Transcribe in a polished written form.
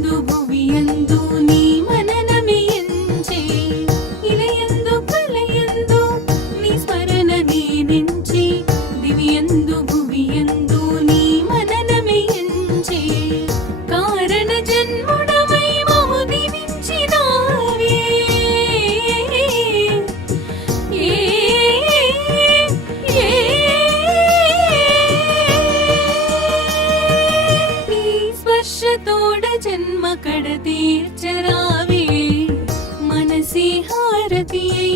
దివియందు భువియందు నీ మననమియించే ఇలయందు కలయందు నీ స్మరణ నేనించి దివియందు భువియందు నీ మననమియించే కారణ జన్ముడవై మము దివించినావే స్పర్శతోడ జన్మ కడ తీర్చరావే మనసి హారతియై